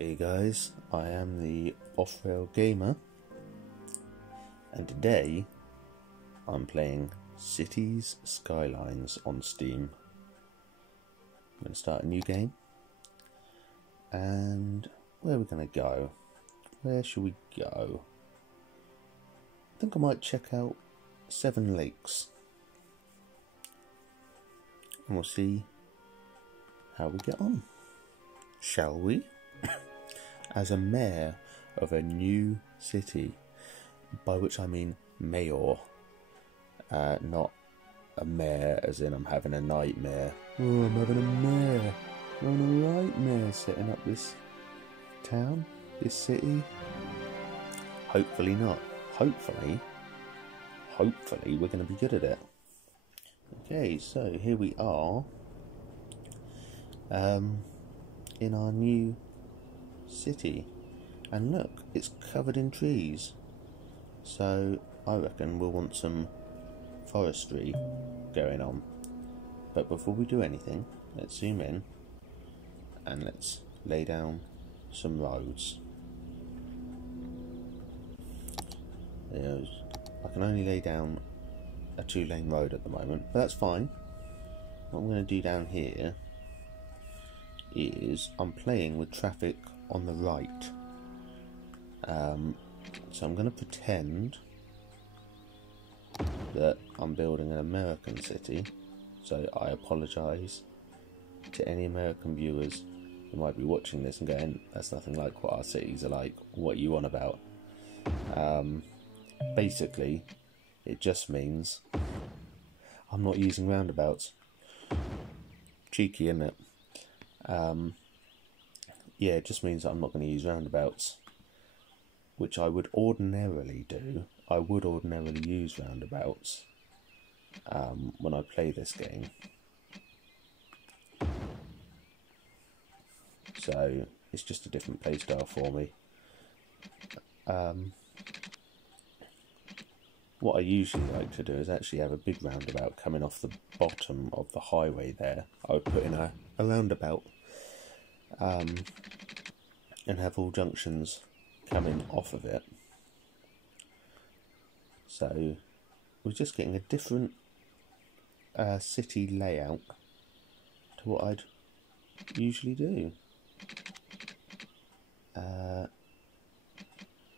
Hey guys, I am the Off-Rail Gamer, and today I'm playing Cities Skylines on Steam. I'm going to start a new game, and where are we going to go? Where should we go? I think I might check out Seven Lakes, and we'll see how we get on. Shall we? As a mayor of a new city, by which I mean mayor, not a mare as in I'm having a nightmare. Oh, I'm having a mare. I'm having a nightmare setting up this town, this city. Hopefully not. Hopefully we're going to be good at it. Okay, so here we are in our new city, and look, it's covered in trees, so I reckon we'll want some forestry going on. But before we do anything, let's zoom in and let's lay down some roads. I can only lay down a 2-lane road at the moment, but that's fine. What I'm going to do down here is I'm playing with traffic on the right, so I'm going to pretend that I'm building an American city, so I apologise to any American viewers who might be watching this and going, that's nothing like what our cities are like, what are you on about? Basically it just means I'm not using roundabouts. Cheeky, isn't it? Yeah, it just means I'm not going to use roundabouts, which I would ordinarily do. I would ordinarily use roundabouts when I play this game. So it's just a different playstyle for me. What I usually like to do is actually have a big roundabout coming off the bottom of the highway there. I would put in a roundabout and have all junctions coming off of it. So we're just getting a different city layout to what I'd usually do.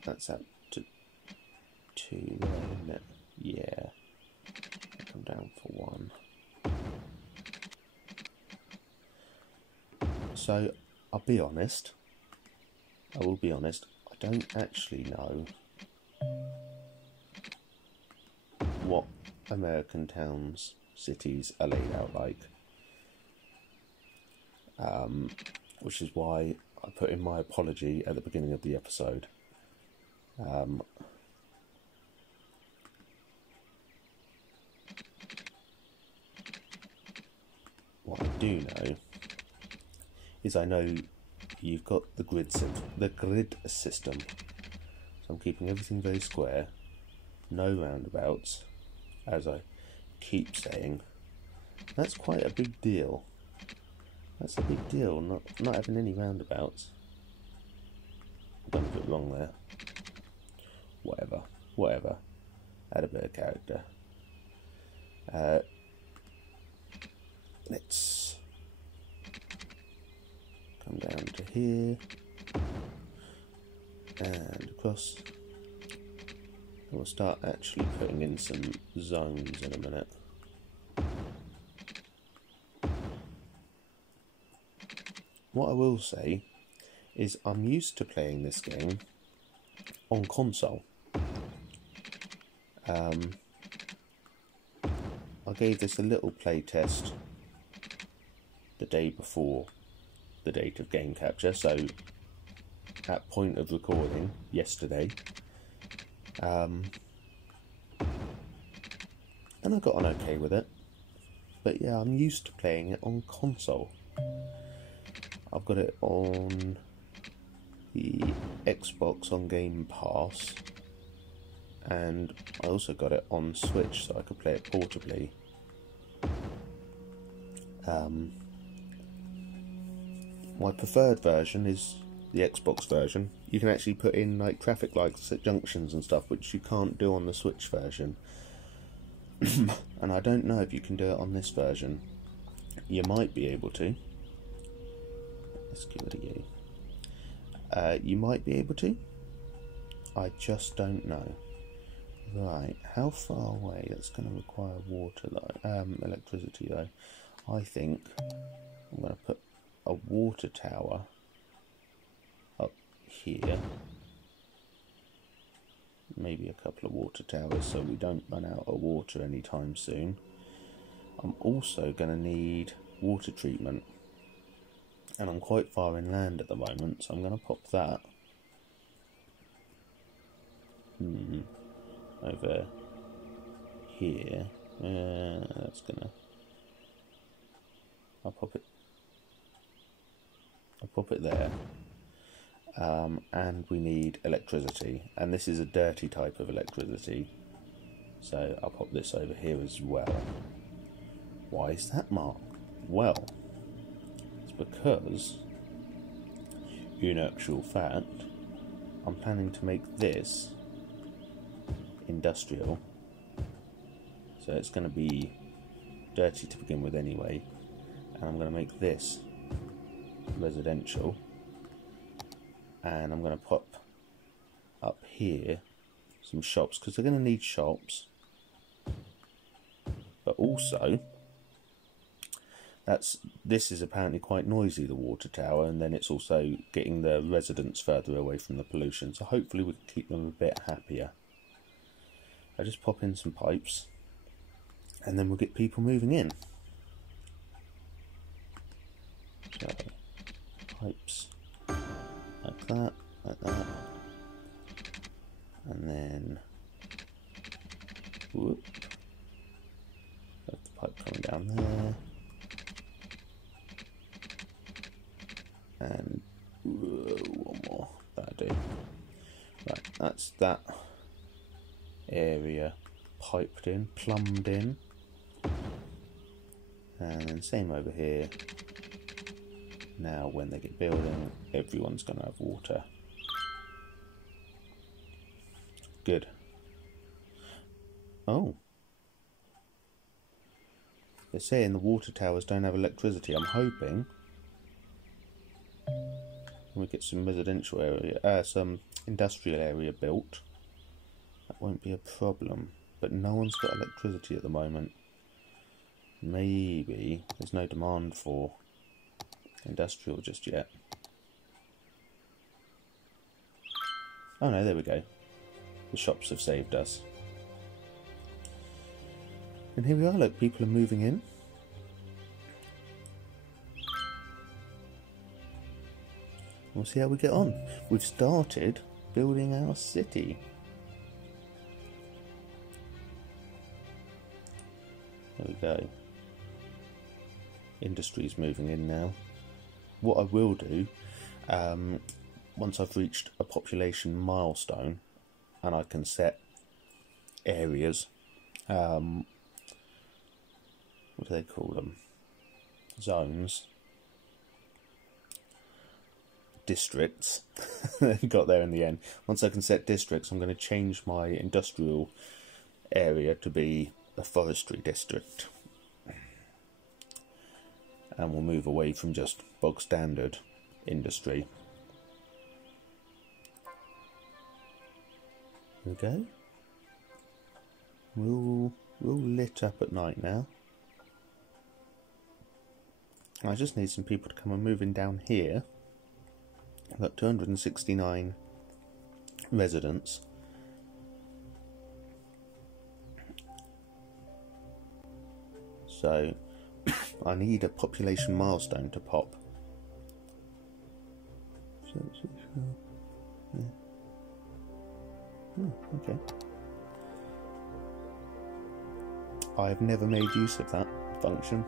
That's up to 2 there, isn't it? Yeah. I'll come down for 1. So I'll be honest. I will be honest. I don't actually know what American towns, cities are laid out like. Which is why I put in my apology at the beginning of the episode. What I do know is I know you've got the grid system. So I'm keeping everything very square, no roundabouts, as I keep saying. That's quite a big deal. That's a big deal, not having any roundabouts. I've done a bit wrong there. Whatever. Add a bit of character. Let's come down to here and across, and we'll start actually putting in some zones in a minute. What I will say is I'm used to playing this game on console. I gave this a little play test the day before the date of game capture, so at point of recording yesterday, and I got on okay with it. But yeah, I'm used to playing it on console. I've got it on the Xbox on Game Pass, and I also got it on Switch so I could play it portably. My preferred version is the Xbox version, you can actually put in like traffic lights at junctions and stuff, which you can't do on the Switch version. And I don't know if you can do it on this version. You might be able to. Let's give it a go. You might be able to. I just don't know. Right, how far away? That's going to require water, electricity though. I think I'm going to put a water tower up here. Maybe a couple of water towers so we don't run out of water anytime soon. I'm also going to need water treatment. And I'm quite far inland at the moment, so I'm going to pop that over here. That's gonna. I'll pop it there. And we need electricity, and this is a dirty type of electricity, so I'll pop this over here as well. Why is that marked? Well, it's because, in actual fact, I'm planning to make this industrial, so it's going to be dirty to begin with anyway, and I'm going to make this residential, and I'm going to pop up here some shops, because they're going to need shops, but also this is apparently quite noisy, the water tower, and then it's also getting the residents further away from the pollution, so hopefully we can keep them a bit happier. I just pop in some pipes and then we'll get people moving in. So, pipes like that, and then whoop, got the pipe coming down there, and one more, that'll do. Right, that's that area piped in, plumbed in, and then same over here. Now when they get building, everyone's going to have water. Good. Oh, they're saying the water towers don't have electricity. I'm hoping we get some residential area, some industrial area built. That won't be a problem, but no one's got electricity at the moment. Maybe there's no demand for industrial just yet. Oh no, there we go. The shops have saved us. And here we are, look, people are moving in. We'll see how we get on. We've started building our city. There we go. Industry's moving in now. What I will do, once I've reached a population milestone and I can set areas, what do they call them? Zones. Districts. Got there in the end. Once I can set districts, I'm going to change my industrial area to be a forestry district. And we'll move away from just bog standard industry. Okay. We're all lit up at night now. I just need some people to come and move in down here. I've got 269 residents. So I need a population milestone to pop. Yeah. Okay. I've never made use of that function.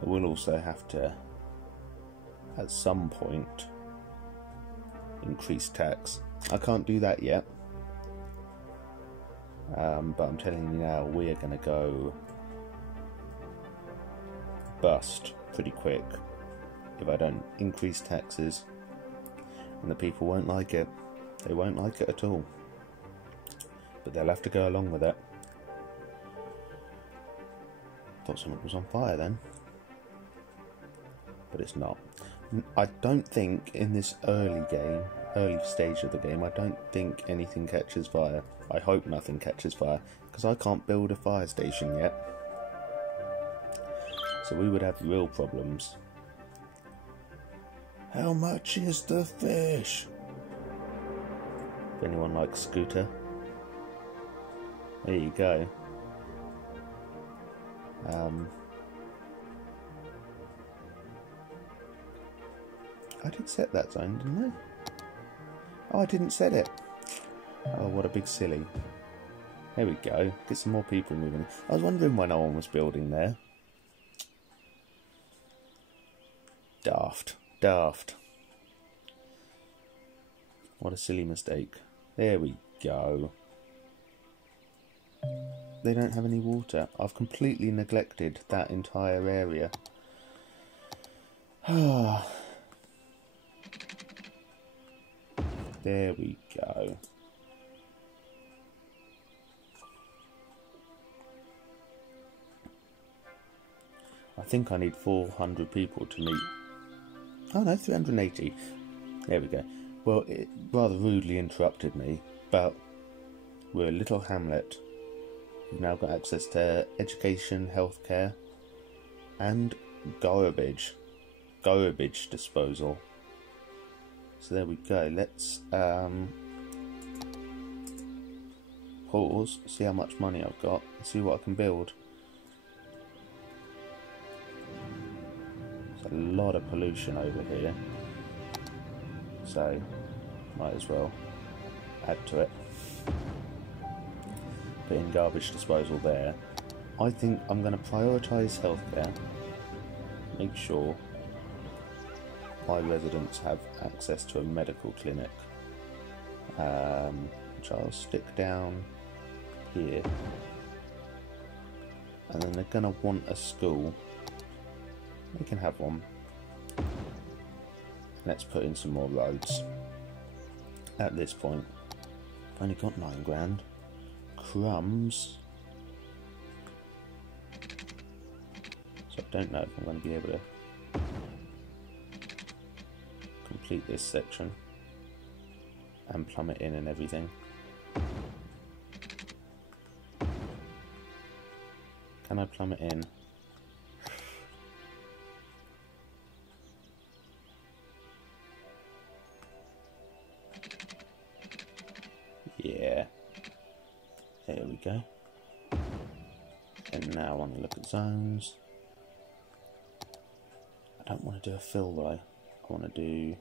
I will also have to, at some point, increase tax. I can't do that yet. But I'm telling you now, we are going to go bust pretty quick if I don't increase taxes, and the people won't like it. They won't like it at all, but they'll have to go along with it. Thought something was on fire then, but it's not. I don't think in this early stage of the game, I don't think anything catches fire. I hope nothing catches fire, because I can't build a fire station yet. So we would have real problems. How much is the fish? If anyone likes Scooter, there you go. I did set that zone, didn't I? Oh, I didn't set it. Oh, what a big silly. There we go. Get some more people moving. I was wondering why no one was building there. Daft. What a silly mistake. There we go. They don't have any water. I've completely neglected that entire area. There we go. I think I need 400 people to meet. Oh no, 380. There we go. Well, it rather rudely interrupted me, but we're a little hamlet. We've now got access to education, healthcare, and garbage disposal. So there we go. Let's pause, see how much money I've got, see what I can build. There's a lot of pollution over here, so might as well add to it. Put in garbage disposal there. I think I'm going to prioritise healthcare. Make sure my residents have access to a medical clinic, which I'll stick down here. And then they're going to want a school. They can have one. Let's put in some more roads. At this point, I've only got 9 grand. Crumbs. So I don't know if I'm going to be able to complete this section and plumb it in and everything. Can I plumb it in? Yeah. There we go. And now I want to look at zones. I don't want to do a fill though. I want to do...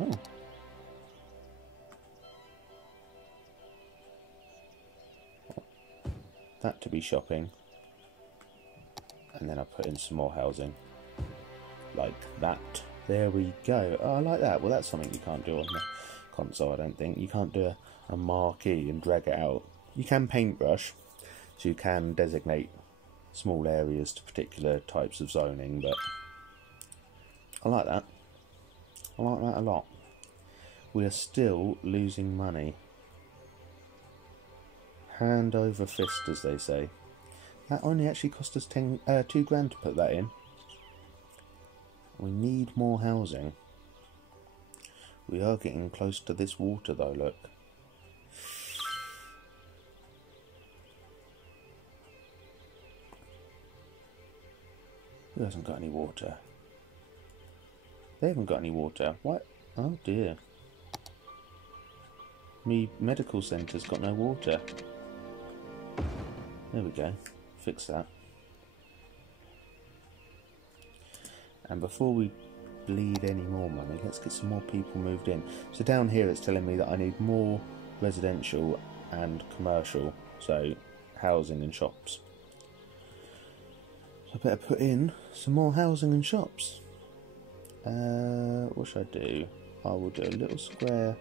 Oh. That to be shopping. And then I put in some more housing. Like that. There we go. Oh, I like that. Well, that's something you can't do on the console, I don't think. You can't do a marquee and drag it out. You can paintbrush, so you can designate small areas to particular types of zoning, but I like that. I like that a lot. We are still losing money. Hand over fist, as they say. That only actually cost us 2 grand to put that in. We need more housing. We are getting close to this water though, look. Who hasn't got any water? They haven't got any water. What? Oh dear. Me medical centre's got no water. There we go. Fix that. And before we bleed any more money, let's get some more people moved in. So down here it's telling me that I need more residential and commercial, so housing and shops. So I better put in some more housing and shops. What should I do? I will do a little square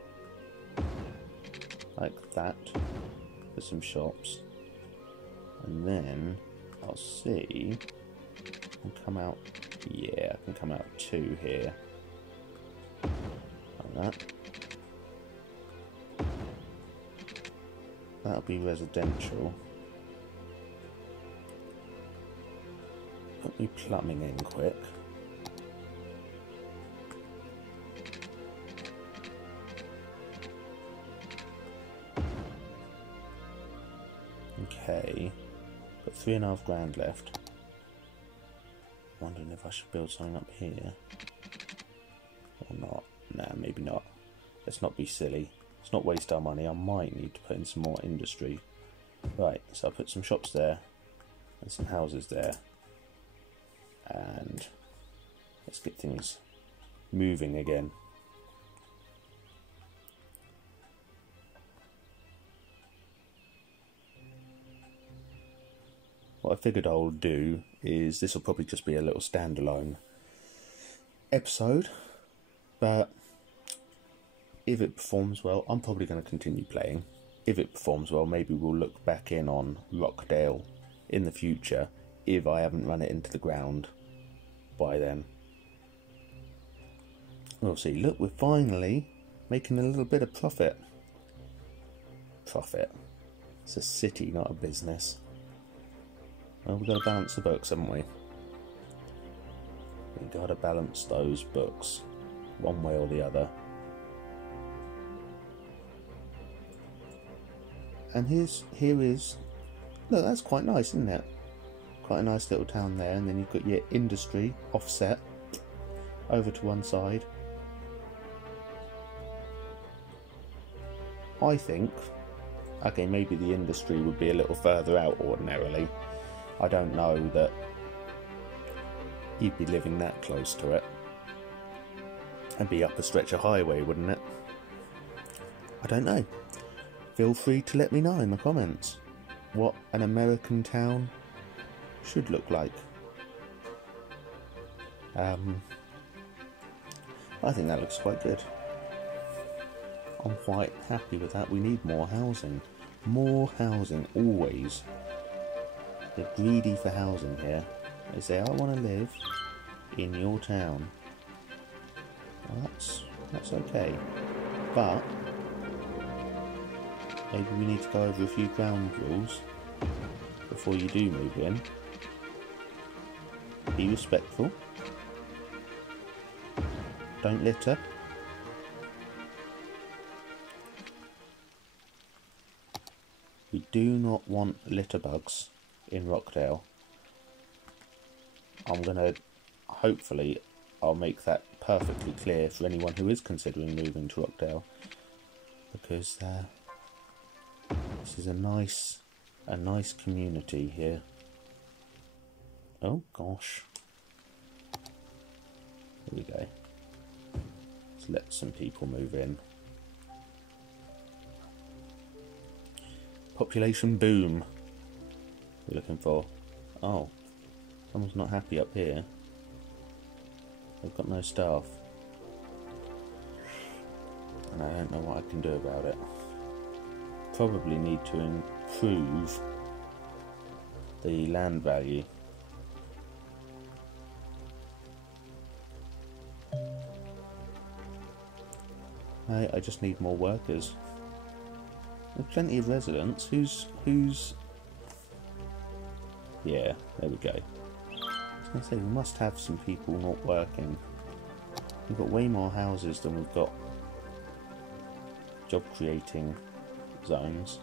like that for some shops, and then I'll see and come out. Yeah, I can come out 2 here like that. That'll be residential. Put me plumbing in quick. Okay, got 3.5 grand left. Wondering if I should build something up here or not. Nah, maybe not. Let's not be silly. Let's not waste our money. I might need to put in some more industry. Right, so I'll put some shops there and some houses there, and let's get things moving again. What I figured I'll do is, this will probably just be a little standalone episode, but if it performs well, I'm probably going to continue playing. If it performs well, maybe we'll look back in on Rockdale in the future, if I haven't run it into the ground by then. We'll see. Look, we're finally making a little bit of profit. Profit. It's a city, not a business. Well, we've got to balance the books, haven't we? We've got to balance those books one way or the other. And here is, look, that's quite nice, isn't it? Quite a nice little town there, and then you've got your industry offset over to one side. I think, okay, maybe the industry would be a little further out ordinarily. I don't know that you'd be living that close to it. And be up a stretch of highway, wouldn't it? I don't know. Feel free to let me know in the comments what an American town should look like. I think that looks quite good. I'm quite happy with that. We need more housing. More housing, always. They're greedy for housing here. They say, I want to live in your town. Well, that's okay. But maybe we need to go over a few ground rules before you do move in. Be respectful. Don't litter. We do not want litter bugs in Rockdale. I'm gonna, hopefully, I'll make that perfectly clear for anyone who is considering moving to Rockdale, because this is a nice community here. Oh gosh. Here we go. Let's let some people move in. Population boom. We're looking for. Oh, someone's not happy up here. They've got no staff, and I don't know what I can do about it. Probably need to improve the land value. I just need more workers. There's plenty of residents. Who's... Yeah, there we go. I was going to say, we must have some people not working. We've got way more houses than we've got job creating zones.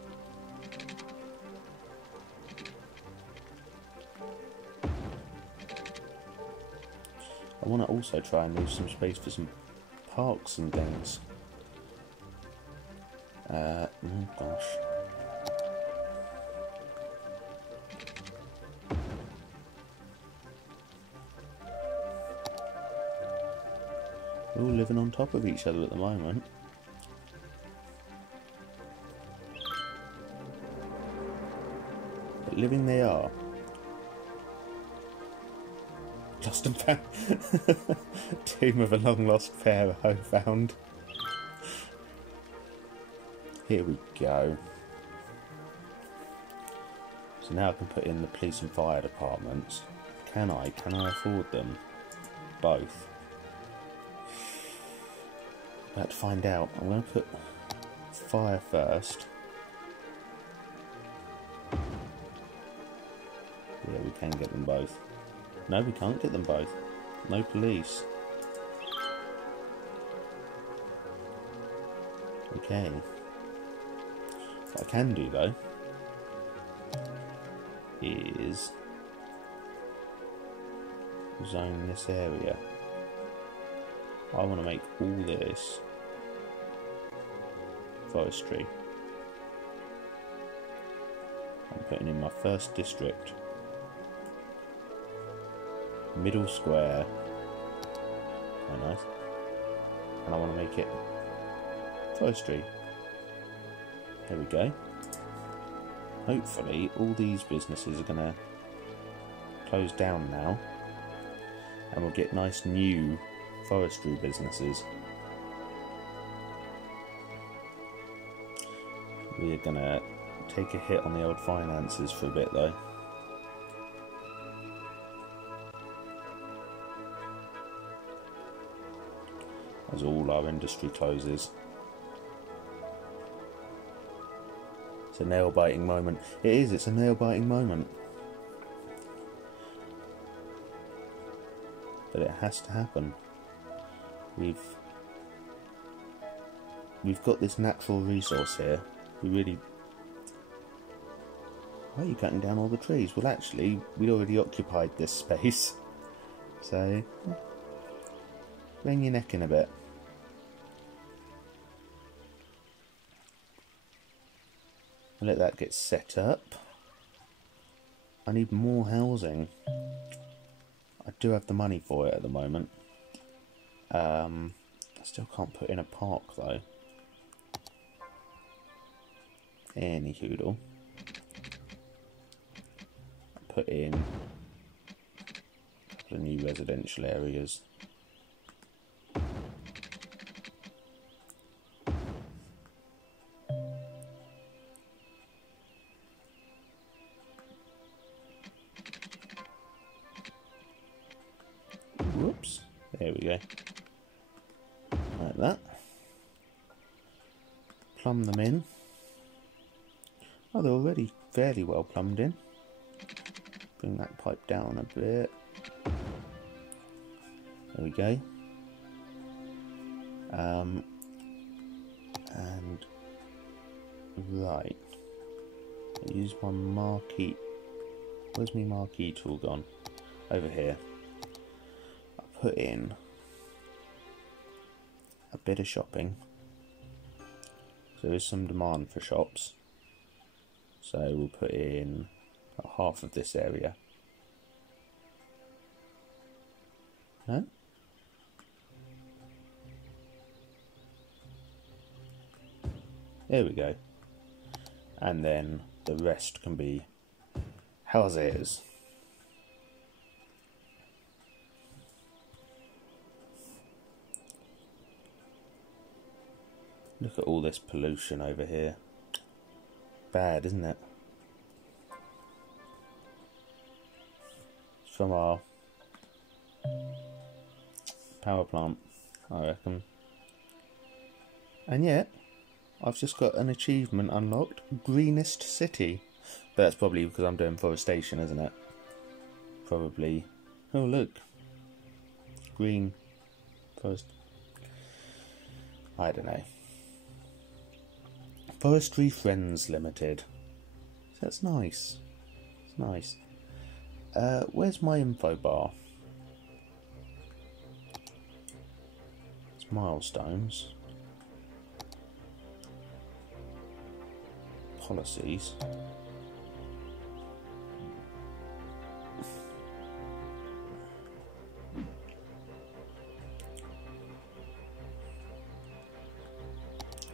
I want to also try and leave some space for some parks and things. Oh gosh. We're all living on top of each other at the moment. But living they are. Lost and found. Tomb of a long lost pharaoh found. Here we go. So now I can put in the police and fire departments. Can I? Can I afford them? Both. About to find out. I'm going to put fire first. Yeah, we can get them both. No, we can't get them both. No police. Okay. What I can do though is zone this area. I want to make all this forestry. I'm putting in my first district. Middle square. Very nice. And I want to make it forestry. There we go. Hopefully all these businesses are going to close down now. And we'll get nice new forestry businesses. We're going to take a hit on the old finances for a bit though. As all our industry closes. It's a nail-biting moment. It is, it's a nail-biting moment. But it has to happen. We've got this natural resource here. We really... Why are you cutting down all the trees? Well actually, we already occupied this space. So... Bring your neck in a bit. Let that get set up. I need more housing. I do have the money for it at the moment. I still can't put in a park though. Any hoodle. Put in a couple of new residential areas. Whoops, there we go. Like that. Plumb them in. Oh, they're already fairly well plumbed in. Bring that pipe down a bit. There we go. And right. I use my marquee. Where's my marquee tool gone? Over here. I put in a bit of shopping. So there is some demand for shops. So we'll put in about half of this area. No? There we go. And then the rest can be houses. Look at all this pollution over here. Bad, isn't it? It's from our power plant, I reckon. And yet, I've just got an achievement unlocked. Greenest city. But that's probably because I'm doing forestation, isn't it? Probably. Oh, look. Green forest. I don't know. Forestry Friends Limited. That's nice. It's nice. Where's my info bar? It's milestones. Policies.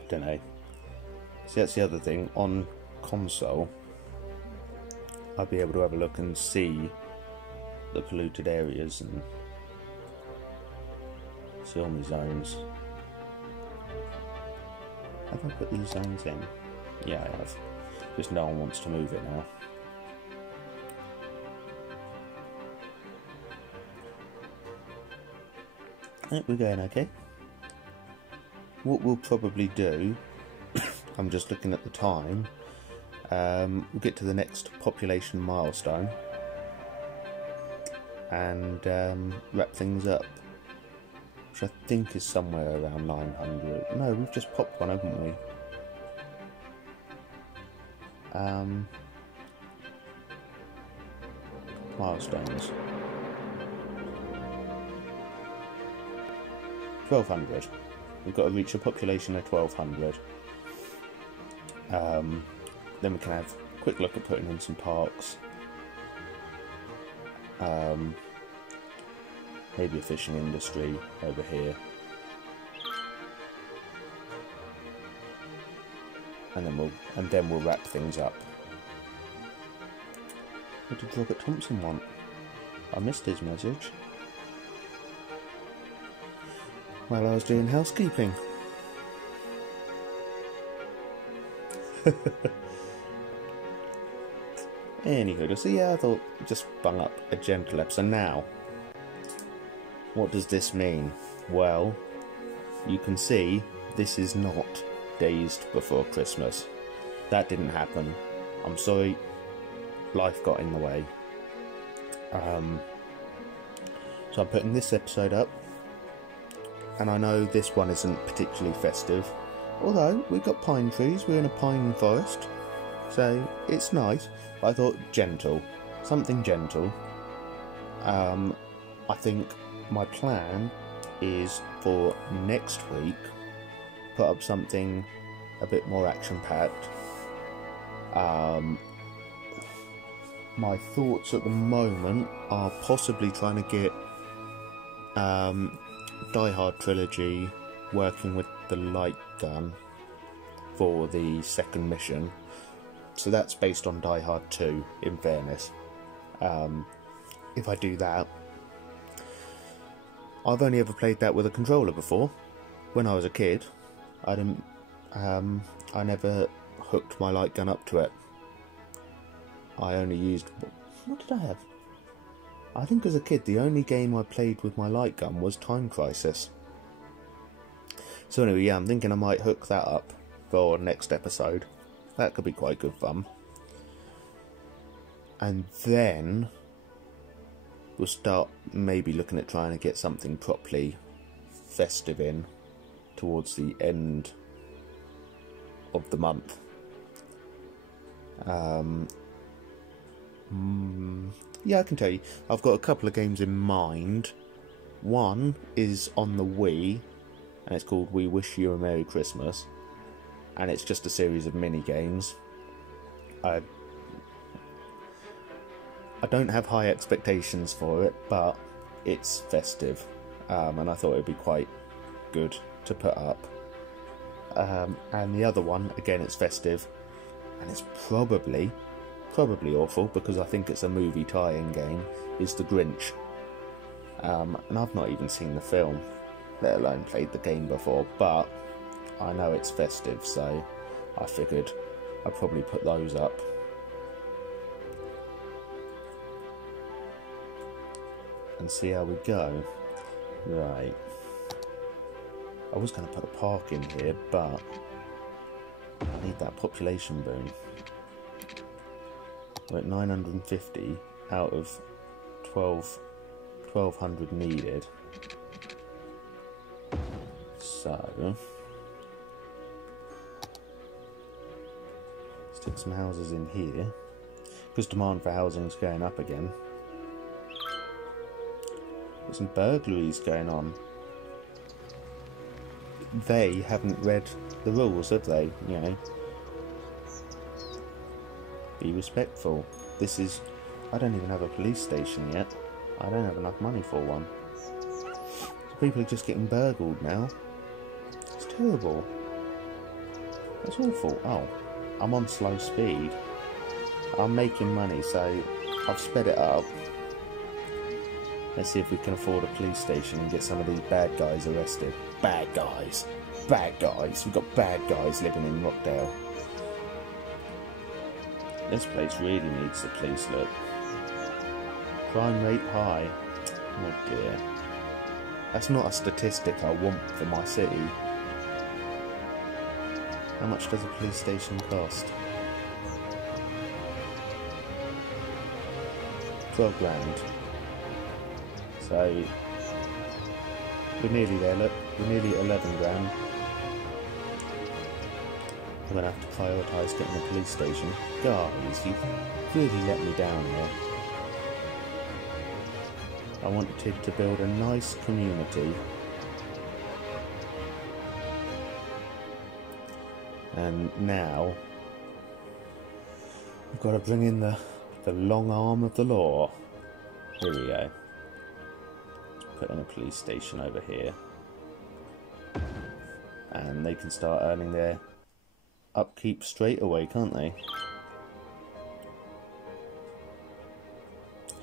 Don't know. See, that's the other thing. On console, I'll be able to have a look and see the polluted areas and see all my zones. Have I put these zones in? Yeah, I have. Just no one wants to move it now. I think we're going okay. What we'll probably do, I'm just looking at the time, we'll get to the next population milestone and wrap things up, which I think is somewhere around 900. No, we've just popped one, haven't we? Milestones. 1200. We've got to reach a population of 1200. Then we can have a quick look at putting in some parks. Maybe a fishing industry over here. And then we'll wrap things up. What did Robert Thompson want? I missed his message. While I was doing housekeeping. Anywho, so yeah, I thought just bung up a gentle episode. Now, what does this mean? Well, you can see this is not Dazed Before Christmas. That didn't happen. I'm sorry, life got in the way. So I'm putting this episode up, and I know this one isn't particularly festive, although we've got pine trees, we're in a pine forest, so it's nice. But I thought gentle, something gentle. I think my plan is for next week, put up something a bit more action-packed. My thoughts at the moment are possibly trying to get Die Hard trilogy working with the light gun for the second mission. So that's based on Die Hard 2, in fairness. If I do that, I've only ever played that with a controller before. When I was a kid, I never hooked my light gun up to it. I only used... What did I have? I think as a kid, the only game I played with my light gun was Time Crisis. So anyway, yeah, I'm thinking I might hook that up for next episode. That could be quite good fun. And then we'll start maybe looking at trying to get something properly festive in towards the end of the month. Yeah, I can tell you, I've got a couple of games in mind. One is on the Wii, and it's called We Wish You a Merry Christmas, and it's just a series of mini games. I don't have high expectations for it, but it's festive, and I thought it would be quite good to put up. And the other one, again, it's festive, and it's probably awful because I think it's a movie tie-in game, is The Grinch. And I've not even seen the film, let alone played the game before, but I know it's festive, so I figured I'd probably put those up. And see how we go. Right. I was going to put a park in here, but I need that population boom. We're at 950 out of 1200 needed. So stick some houses in here because demand for housing is going up again. There's some burglaries going on. They haven't read the rules, have they? You know, be respectful. This is... I don't even have a police station yet. I don't have enough money for one. So people are just getting burgled now. It's terrible. That's awful. Oh, I'm on slow speed. I'm making money, so I've sped it up. Let's see if we can afford a police station and get some of these bad guys arrested. Bad guys. Bad guys. We've got bad guys living in Rockdale. This place really needs the police look. Crime rate high. Oh dear. That's not a statistic I want for my city. How much does a police station cost? 12 grand. So, we're nearly there, look. We're nearly at 11 grand. I'm going to have to prioritise getting a police station. Guys, you've really let me down there. I wanted to build a nice community. And now, we've got to bring in the long arm of the law. Here we go. Put in a police station over here. And they can start earning their upkeep straight away, can't they?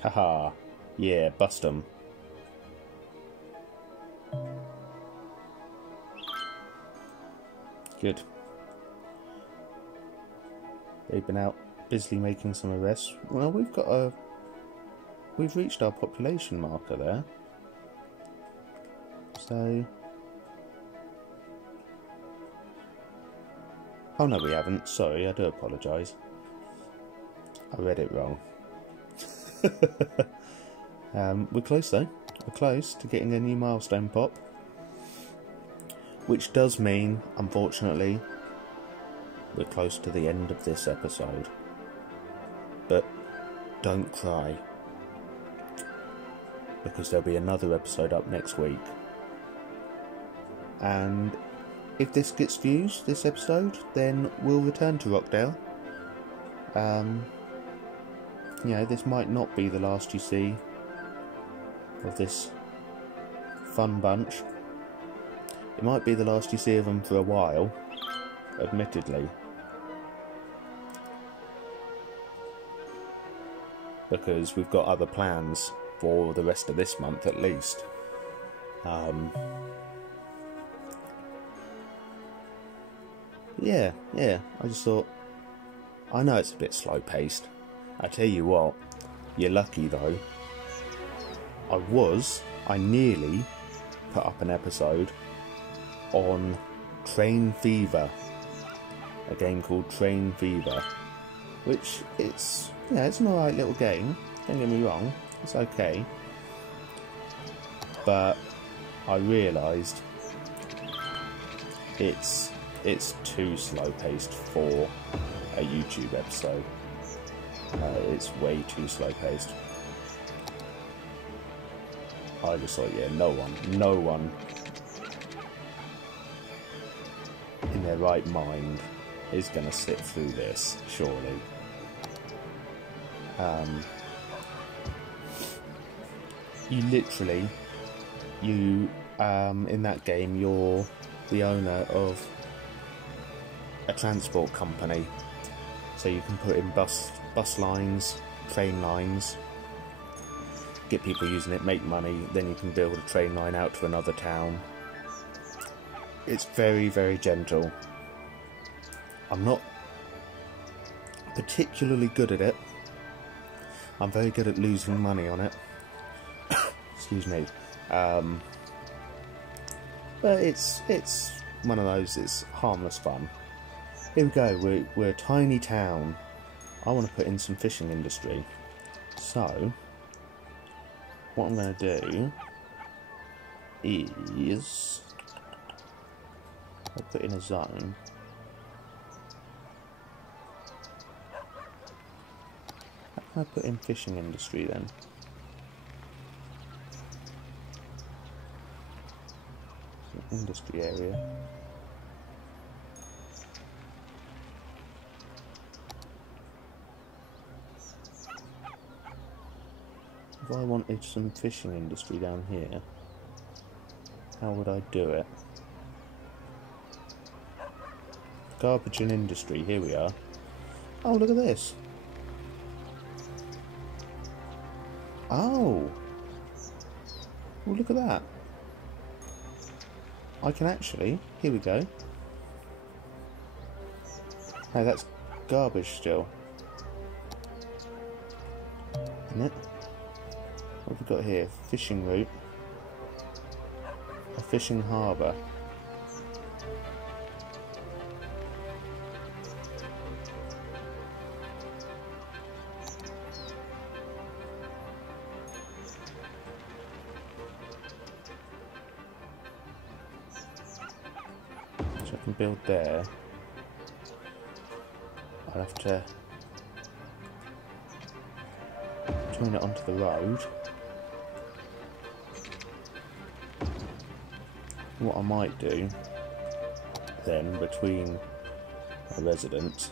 Haha. Yeah, bust them. Good. They've been out busily making some arrests. Well, we've reached our population marker there. So... Oh no, we haven't. Sorry, I do apologise. I read it wrong. We're close though. We're close to getting a new milestone pop. Which does mean, unfortunately, we're close to the end of this episode. But don't cry. Because there'll be another episode up next week. And if this gets views, this episode, then we'll return to Rockdale. You know, this might not be the last you see of this fun bunch. It might be the last you see of them for a while, admittedly. Because we've got other plans for the rest of this month at least. Yeah, I just thought, I know it's a bit slow paced. I tell you what, you're lucky though. I nearly put up an episode on Train Fever, a game called Train Fever, which it's an alright little game, don't get me wrong, it's okay, but I realised it's too slow paced for a YouTube episode. It's way too slow paced. I just thought, yeah, no one in their right mind is going to sit through this, surely. You literally, in that game, you're the owner of a transport company, so you can put in bus lines, train lines, get people using it, make money, then you can build a train line out to another town. It's very, very gentle. I'm not particularly good at it. I'm very good at losing money on it. Excuse me. But it's one of those, it's harmless fun. Here we go, we're a tiny town. I want to put in some fishing industry. So, what I'm going to do is I'll put in a zone. How can I put in fishing industry then? It's an industry area. If I wanted some fishing industry down here, how would I do it? Garbage and industry, here we are. Oh, look at this. Oh, look at that. I can actually... Here we go. Hey, that's garbage still. Isn't it? What have we got here? Fishing route. A fishing harbour. So I can build there. I'll have to turn it onto the road. What I might do then, between a residents,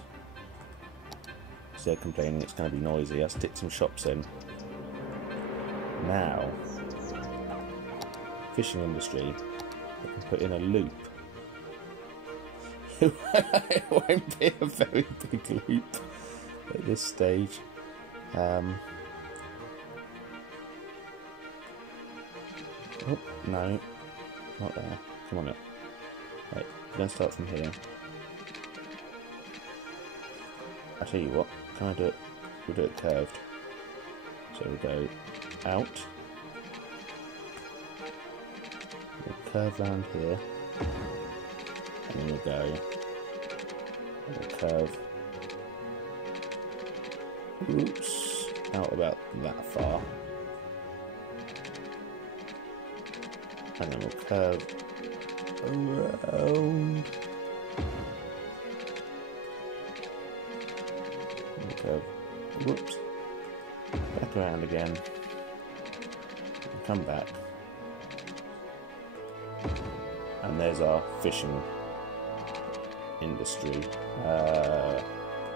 because they're complaining it's going to be noisy, I'll stick some shops in. Now, fishing industry, I can put in a loop. It won't be a very big loop at this stage. Oh, no, not there. Come on up. Right, we're going to start from here. I'll tell you what, can I do it? We'll do it curved. So we'll go out. We'll curve round here. And then we'll go. We'll curve. Oops. Out about that far. And then we'll curve around. We'll curve. Whoops. Back around again. And come back. And there's our fishing industry.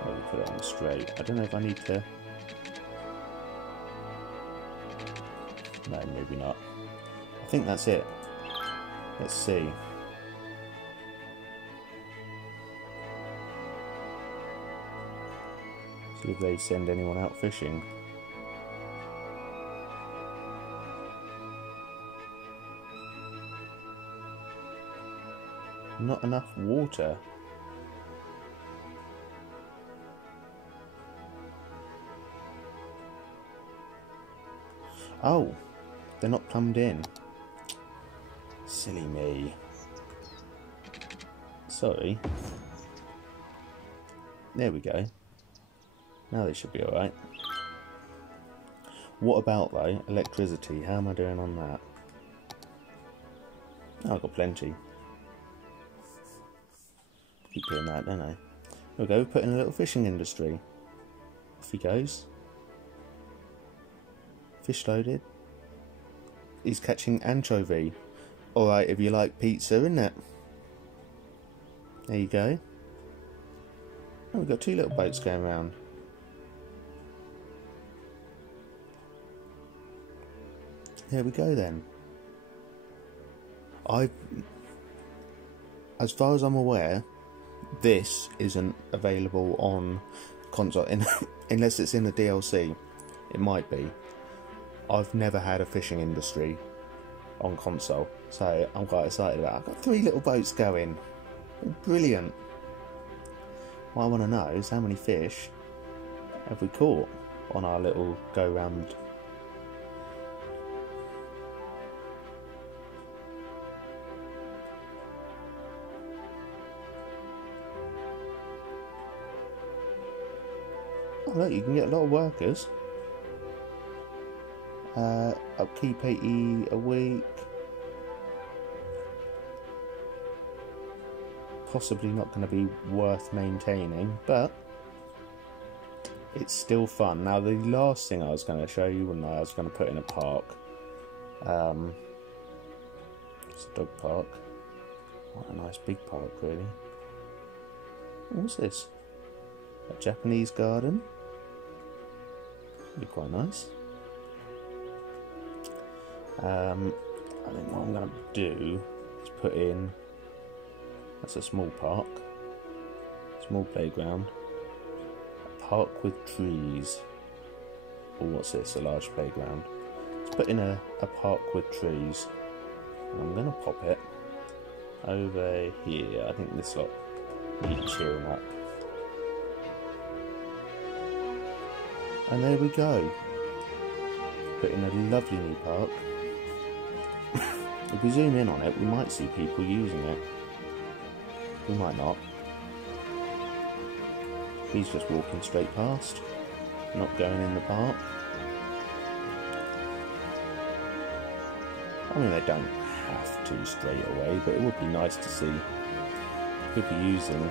Maybe put it on straight. I don't know if I need to. No, maybe not. I think that's it. Let's see. See if they send anyone out fishing. Not enough water. Oh, they're not plumbed in. Silly me. Sorry. There we go. Now they should be alright. What about, though, electricity? How am I doing on that? Oh, I've got plenty. Keep doing that, don't I? There we go, put in a little fishing industry. Off he goes. Fish loaded. He's catching anchovy. Alright, if you like pizza, isn't it? There you go. Oh, we've got two little boats going around. There we go then. As far as I'm aware, this isn't available on console, unless it's in the DLC. It might be. I've never had a fishing industry on console, so I'm quite excited about it. I've got 3 little boats going. Brilliant. What I want to know is how many fish have we caught on our little go round. Oh look, you can get a lot of workers. Upkeep 80 a week. Possibly not going to be worth maintaining, but it's still fun. Now the last thing I was going to show you, when I was going to put in a park, it's a dog park. What a nice big park, really. What's this? A Japanese garden. Be quite nice. I think what I'm going to do is put in, that's a small park, small playground, a park with trees. Oh, what's this? A large playground. Let's put in a park with trees. I'm going to pop it over here. I think this lot needs cheering up. And there we go. Put in a lovely new park. If we zoom in on it, we might see people using it. We might not. He's just walking straight past, not going in the park. I mean, they don't have to straight away, but it would be nice to see people using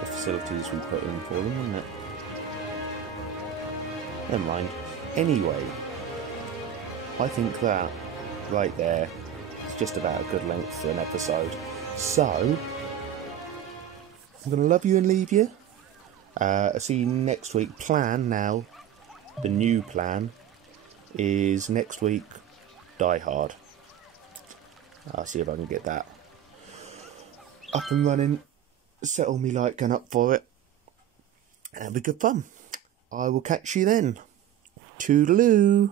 the facilities we put in for them, wouldn't it? Never mind. Anyway, I think that right there is just about a good length for an episode. So, I'm going to love you and leave you. I'll see you next week. Plan now, the new plan is next week, Die Hard. I'll see if I can get that up and running, settle me like and up for it, and it'll be good fun. I will catch you then. Toodaloo.